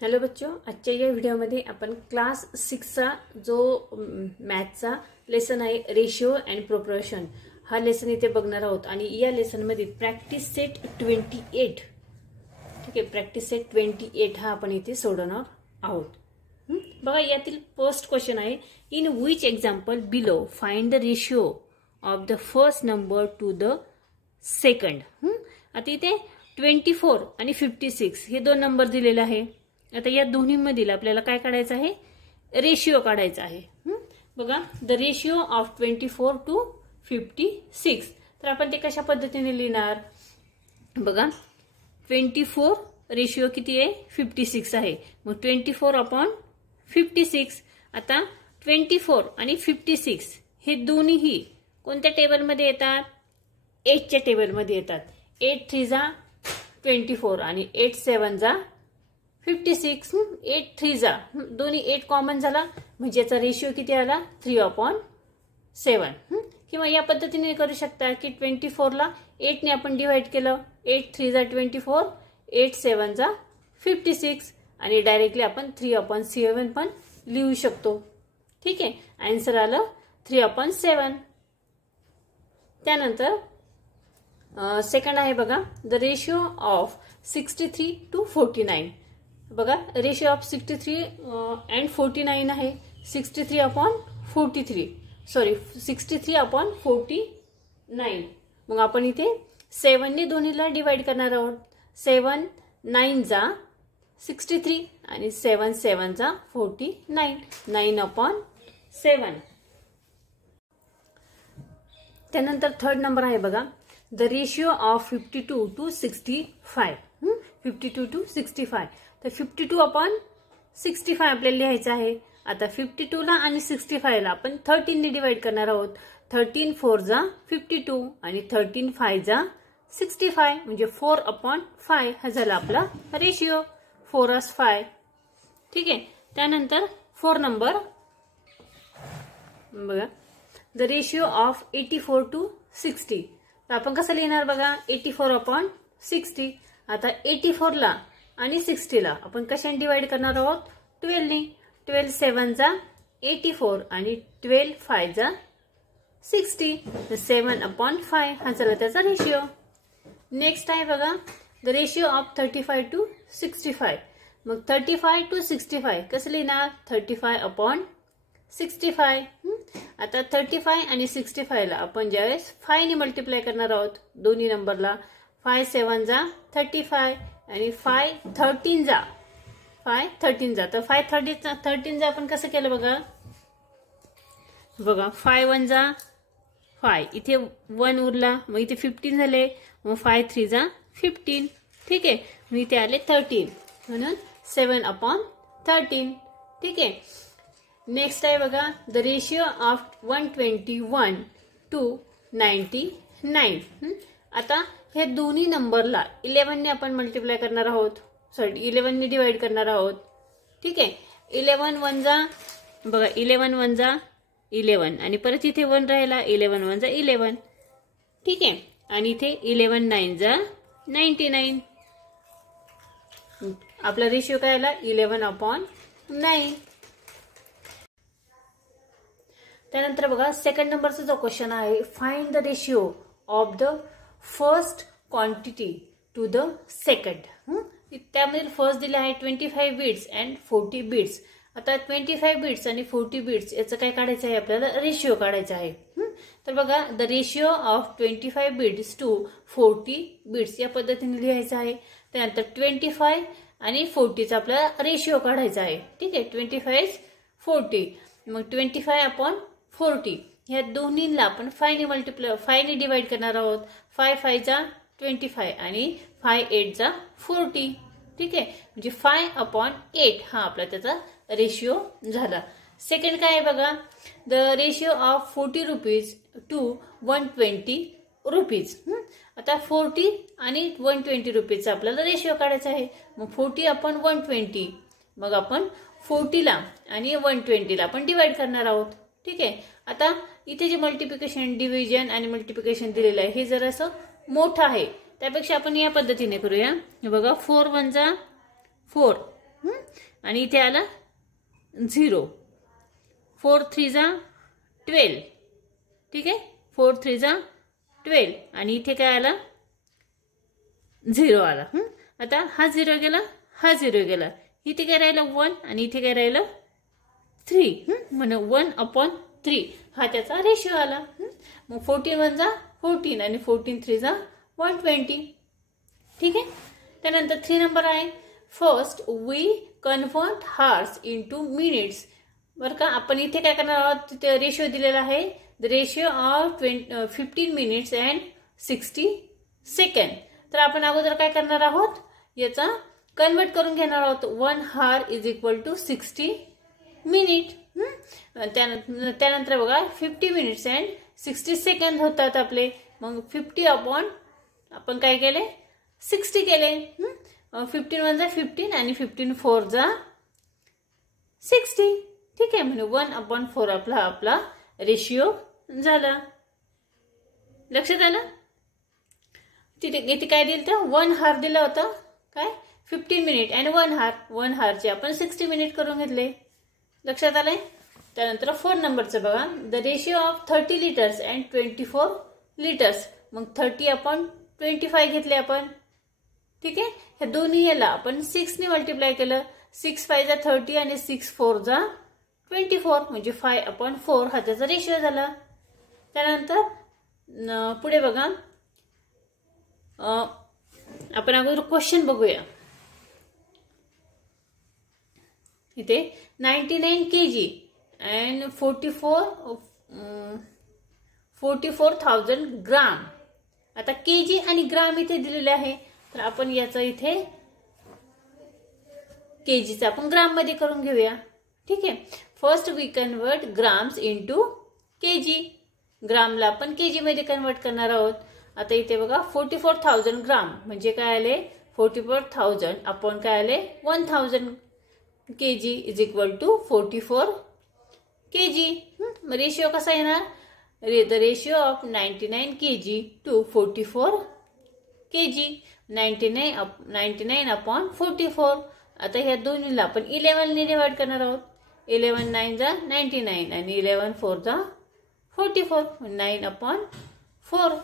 Hello बच्चों, आजच्या या व्हिडिओमध्ये आपण क्लास 6 चा जो मॅथचा लेसन आहे रेशिओ अँड प्रोपोर्शन हा लेसन इथे बघणार आहोत आणि या लेसन मध्ये प्रॅक्टिस सेट 28 ठीक आहे, प्रॅक्टिस सेट 28 हा आपण इथे सोडवणार आहोत। बघा यातील फर्स्ट क्वेश्चन आहे, in which example below find the ratio of the first number two the second. आता इथे 24 आणि 56 हे दोन नंबर दिलेले आहे। आता या दोन्ही मधील आपल्याला काय काढायचं आहे, रेशिओ काढायचा आहे। बघा द रेशिओ ऑफ 24 टू 56, तर आपण ते कशा पद्धतीने लिहिणार, बघा 24 रेशिओ किती आहे 56 आहे, मग 24/56। आता 24 आणि 56 हे दोन्हीही कोणत्या टेबलमध्ये येतात, 8 च्या टेबलमध्ये येतात। 8 3 जा 24 आणि 8 7 जा 56। 8 3 जा दोन्ही 8 कॉमन झाला म्हणजे याचा रेशिओ किती आला 3/7। किंवा या पद्धतीने करू शकता की 24 ला 8 ने आपण डिवाइड केलं, 8 3 जा 24, 8 7 जा 56 आणि डायरेक्टली आपण 3/7 पण लिहू शकतो। ठीक आहे, आन्सर आलं 3/7। त्यानंतर सेकंड आहे बघा द रेशिओ ऑफ 63 टू 49। बघा रेशिओ ऑफ 63 अँड 49 आहे 63/43, सॉरी 63/49। मग आपण इथे 7 ने दोन्हीला डिवाइड करणार आहोत। 7 9 जा 63 आणि 7 7 जा 49, 9/7। त्यानंतर थर्ड नंबर आहे बघा the ratio of 52 to 65। 52 to 65, तर 52/65 आपल्याला लिहायचं आहे। आता 52 ला आणि 65 ला आपण 13 ने डिवाइड करणार आहोत। 13 4 जा 52 आणि 13 5 जा 65 म्हणजे 4/5 हा झाला आपला रेशिओ 4/5। ठीक आहे, त्यानंतर 4 नंबर बघा द रेशिओ ऑफ 84 टू 60, तर आपण कसं लिहिणार बघा 84/60। आता 84 ला आणि 60 ला आपण कशाने डिवाइड करणार आहोत 12 ने। 12 7 जा 84 आणि 12 5 जा 60, 7/5 हा झाला त्याचा रेशिओ। नेक्स्ट आहे बघा द रेशिओ ऑफ 35 टू 65। मग 35 टू 65 कसं लिहिणार 35/65। आता 35 आणि 65 ला आपण ज्यावेळेस 5 ने मल्टिप्लाय करणार आहोत दोन्ही नंबरला, 5 7 जा 35 आणि 5 13 जा 5 13 जा, तर 5 13 जा आपण कसं केलं बघा 5 1 जा 5, इथे 1 उरला मग इथे 15 झाले, मग 5 3 जा 15। ठीक आहे, मग इथे आले 13 म्हणून 7/13। ठीक आहे, नेक्स्ट आहे बघा द रेशिओ ऑफ 121 टू 99। आता हे दोन्ही नंबरला 11 ने आपण मल्टिप्लाय करणार आहोत, सॉरी 11 ने डिवाइड करणार आहोत। ठीक आहे, 11 1 जा बघा 11 1 जा 11 आणि परत इथे 1 राहिला, 11 1 जा 11। ठीक आहे, आणि इथे 11 9 जा 99, आपला रेशिओ काय आला 11/9। त्यानंतर बघा सेकंड नंबरचा जो क्वेश्चन आहे find the ratio of the first quantity to the second. त्यामध्ये फर्स्ट दिले आहे 25 बिट्स अँड 40 बिट्स। आता 25 बिट्स आणि 40 बिट्स याचं काय काढायचं आहे, आपल्याला रेशिओ काढायचा आहे। तर बघा the ratio of 25 bits to 40 bits या पद्धतीने लिहायचं आहे। त्यानंतर 25 आणि 40चा आपल्याला रेशिओ काढायचा आहे। ठीक आहे, 25 40, मग 25/40 ह्या दोन्हीला आपण 5 ने डिवाइड करणार आहोत। 5 5 जा 25 आणि 5 8 जा 40। ठीक आहे, म्हणजे 5/8 हा आपला त्याचा रेशिओ झाला। सेकंड काय आहे बघा the ratio of 40 rupees to 120 rupees. आता 40 आणि 120 रुपीजचा आपल्याला रेशिओ काढायचा आहे। मग 40/120, मग आपण 40 ला आणि 120 ला आपण डिवाइड करणार आहोत। ठीक आहे, आता इथे जे मल्टिप्लिकेशन डिव्हिजन आणि मल्टिप्लिकेशन दिलेलं आहे हे जरासं मोठं आहे, त्यापेक्षा आपण या पद्धतीने करूया। बघा 4 1 जा 4 आणि इथे आला 0. 4 3 जा 12. ठीक आहे, 4 3 जा 12 आणि इथे काय आला 0 आला. आता हा 0 गेला, हा 0 गेला, इथे काय राहिलं 1 आणि इथे काय राहिलं 3. म्हणून 1/3 हा त्याचा रेशिओ आला. मग 14 1 जा 14 आणि 14 3 जा 120. ठीक आहे. त्यानंतर 3 नंबर आहे, first we convert hours into minutes. बरं का, आपण इथे काय करणार आहोत, तिथे रेशिओ दिलेला आहे, the ratio of 15 minutes and 60 second. तर आपण अगोदर काय करणार आहोत, याचा कन्वर्ट करून घेणार आहोत. 1 hour = 60 मिनिट. त्यानंतर बघा 50 मिनिट्स अँड 60 सेकंड होतात आपले. मग 50 अपॉन आपण काय केले 60 केले. 15 1 जा 15 आणि 15 4 जा 60. ठीक आहे, म्हणजे 1/4 आपला रेशिओ झाला. लक्षात आलं. इथे काय दिलं तर 1 hour दिलं होतं, काय 15 मिनिट आणि 1 hour. 1 hourचे आपण 60 मिनिट करून घेतले. लक्षात आलंय. त्यानंतर 4 नंबरचं बघा, the ratio of 30 litres and 24 litres. मग 30/25 घेतले आपण. ठीक आहे, ह्या दोन्ही याला आपण 6 ने मल्टिप्लाय केलं. 6 5 जा 30 आणि 6 4 जा 24 म्हणजे 5/4 हा त्याचा रेशिओ झाला. त्यानंतर पुढे बघा, आपण अगोदर क्वेश्चन बघूया. इथे 99 kg अँड 44,000 ग्राम. आता केजी आणि ग्राम इथे दिलेले आहे, तर आपण याचा इथे केजीचा आपण ग्राम मध्ये करून घेऊया. ठीक आहे, first we convert grams into KG. ग्रामला आपण केजी मध्ये कन्वर्ट करणार आहोत. आता इथे बघा 44,000 ग्राम म्हणजे काय आले 44,000 आपण काय आले 1000 kg = 44 kg. रेशिओ कसा येणार, the ratio of 99 kg to 44 kg. 99/44. आता ह्या दोन्हीला आपण 11 ने डिवाइड करणार आहोत. 11 9 जा 99 आणि 11 4 जा 44 9/4.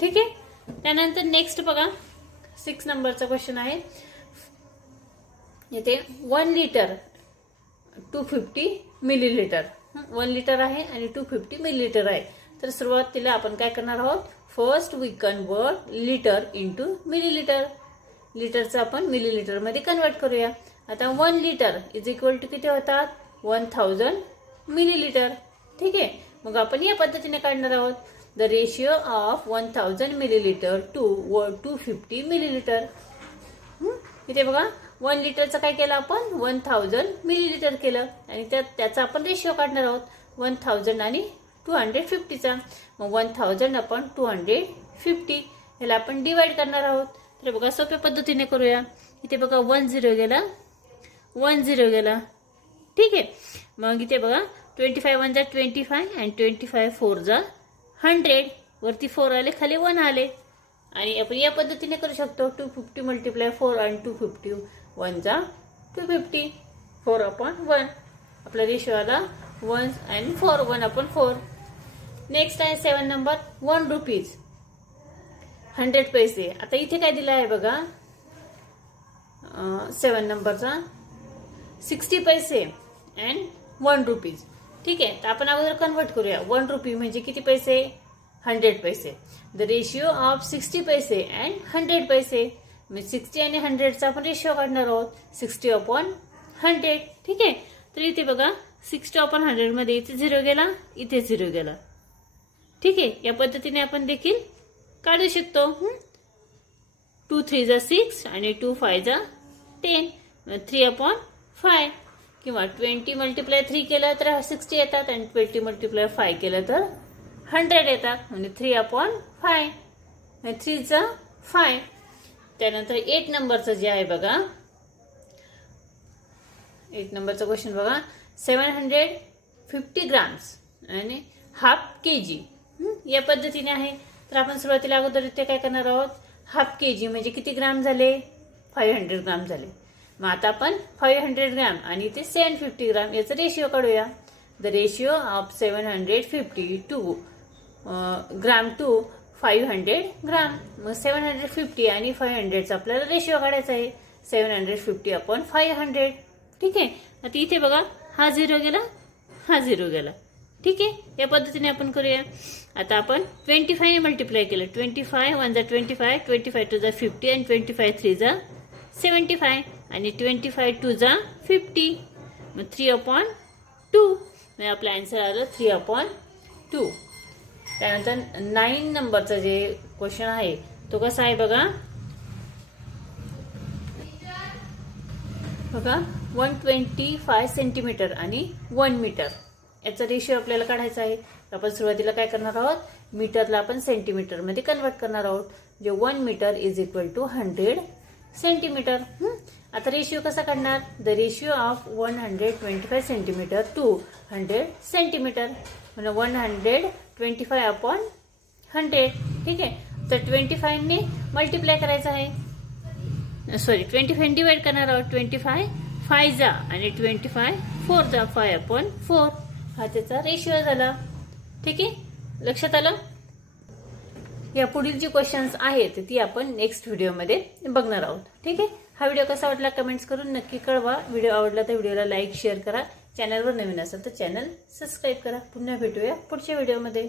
ठीक आहे. त्यानंतर नेक्स्ट बघा 6 नंबरचा क्वेश्चन आहे. इथे 1 लिटर 250 मिलीलिटर. 1 लिटर आहे आणि 250 मिलीलिटर आहे. तर सुरुवातीला आपण काय करणार आहोत, first we convert litre into millilitre. लिटरचं आपण मिलीलिटर मध्ये कन्वर्ट करूया. आता 1 लिटर = किती होतात 1000 मिलीलिटर. ठीक आहे, मग आपण या पद्धतीने काढणार आहोत. The ratio of 1000 millilitre to 250 millilitre. इथे बघा 1 लिटरचं काय केलं आपण 1000 मिलीलिटर केलं आणि त्याचा आपण रेशिओ काढणार आहोत 1000 आणि 250चा. मग 1000/250 ह्याला आपण डिवाइड करणार आहोत. तर बघा सोप्या पद्धतीने करूया. इथे बघा 1 0 गेला 1 0 गेला. ठीक आहे, मग इथे बघा 25 1 जा 25 आणि 25 4 जा 100. वरती 4 आले, खाली 1 आले. आणि आपण या पद्धतीने करू शकतो. 250 × 4 आणि 250 1 जा 250 4/1. आपला रेशिओ आला 1 आणि 4 1/4. नेक्स्ट आहे 7 नंबर 1 रुपीज 100 पैसे. आता इथे काय दिलं आहे बघा 7 नंबरचा 60 पैसे अँड 1 रुपीज. ठीक आहे, तर आपण अगोदर कन्वर्ट करूया. 1 रुपी म्हणजे किती पैसे 100 पैसे. द रेशिओ ऑफ 60 पैसे अँड 100 पैसे. म्हणजे 60 आणि 100चा आपण रेशिओ काढणार आहोत 60/100. ठीक आहे, तर इथे बघा 60/100 मध्ये इथे 0 गेला, इथे 0 गेला. ठीक आहे, या पद्धतीने आपण देखील काढू शकतो. 2 3 जा 6 आणि 2 5 जा 10. 3/5 किंवा 20 × 3 केलं तर 60 येतात आणि 20 × 5 केलं तर 100 येतात. म्हणजे 3/5 3 जा 5. त्यानंतर 8 नंबरचं जे आहे बघा 8 नंबरचा क्वेश्चन बघा 750 ग्राम्स आणि ½ kg या पद्धतीने आहे. तर आपण सुरुवातीला अगोदर इथे काय करणार आहोत ½ kg म्हणजे किती ग्राम झाले 500 ग्राम झाले. मग आता आपण 500 ग्राम आणि ते 750 ग्राम याचा रेशिओ काढूया. The ratio of 750 to gram to 500 gram. मग 750 आणि 500चा आपल्याला रेशिओ काढायचा आहे. 750 अपॉन 500. ठीक आहे. आता इथे बघा हा 0 गेला, हा 0 गेला. ठीक आहे. या पद्धतीने आपण करूया. आता आपण 25 ने मल्टिप्लाय केलं. 25 1 जा 25, 25 2 जा 50 आणि 25 3 जा 75 आणि 25 2 जा 50. मग 3/2 म्हणजे आपलं आन्सर आलं 3/2. त्यानंतर 9 नंबरचा जे क्वेश्चन आहे तो कसा आहे बघा. बघा 125 सेंटीमीटर आणि 1 मीटर याचा रेशिओ आपल्याला काढायचा आहे. आपण सुरुवातीला काय करणार आहोत, मीटरला आपण सेंटीमीटर मध्ये कन्वर्ट करणार आहोत. जे 1 metre is equal to 100 centimetre. आता रेशिओ कसा काढणार, the ratio of 125 centimetre to 100 centimetre म्हणजे 125 अपॉन 100. ठीक आहे. तर 25 ने मल्टिप्लाय करायचं आहे. सॉरी 25 डिवाइड करणार आहोत. 25 5 जा आणि 25 4 जा 5/4 हा त्याचा रेशिओ झाला. ठीक आहे. लक्षात आलं. या पुढील जी क्वेश्चन्स आहेत ती आपण नेक्स्ट व्हिडिओमध्ये बघणार आहोत. ठीक आहे. हा व्हिडिओ कसा वाटला कमेंट्स करून नक्की कळवा. व्हिडिओ आवडला तर व्हिडिओला लाईक शेअर करा. चॅनलवर नवीन असेल तर चॅनल सबस्क्राईब करा. पुन्हा भेटूया पुढच्या व्हिडिओमध्ये.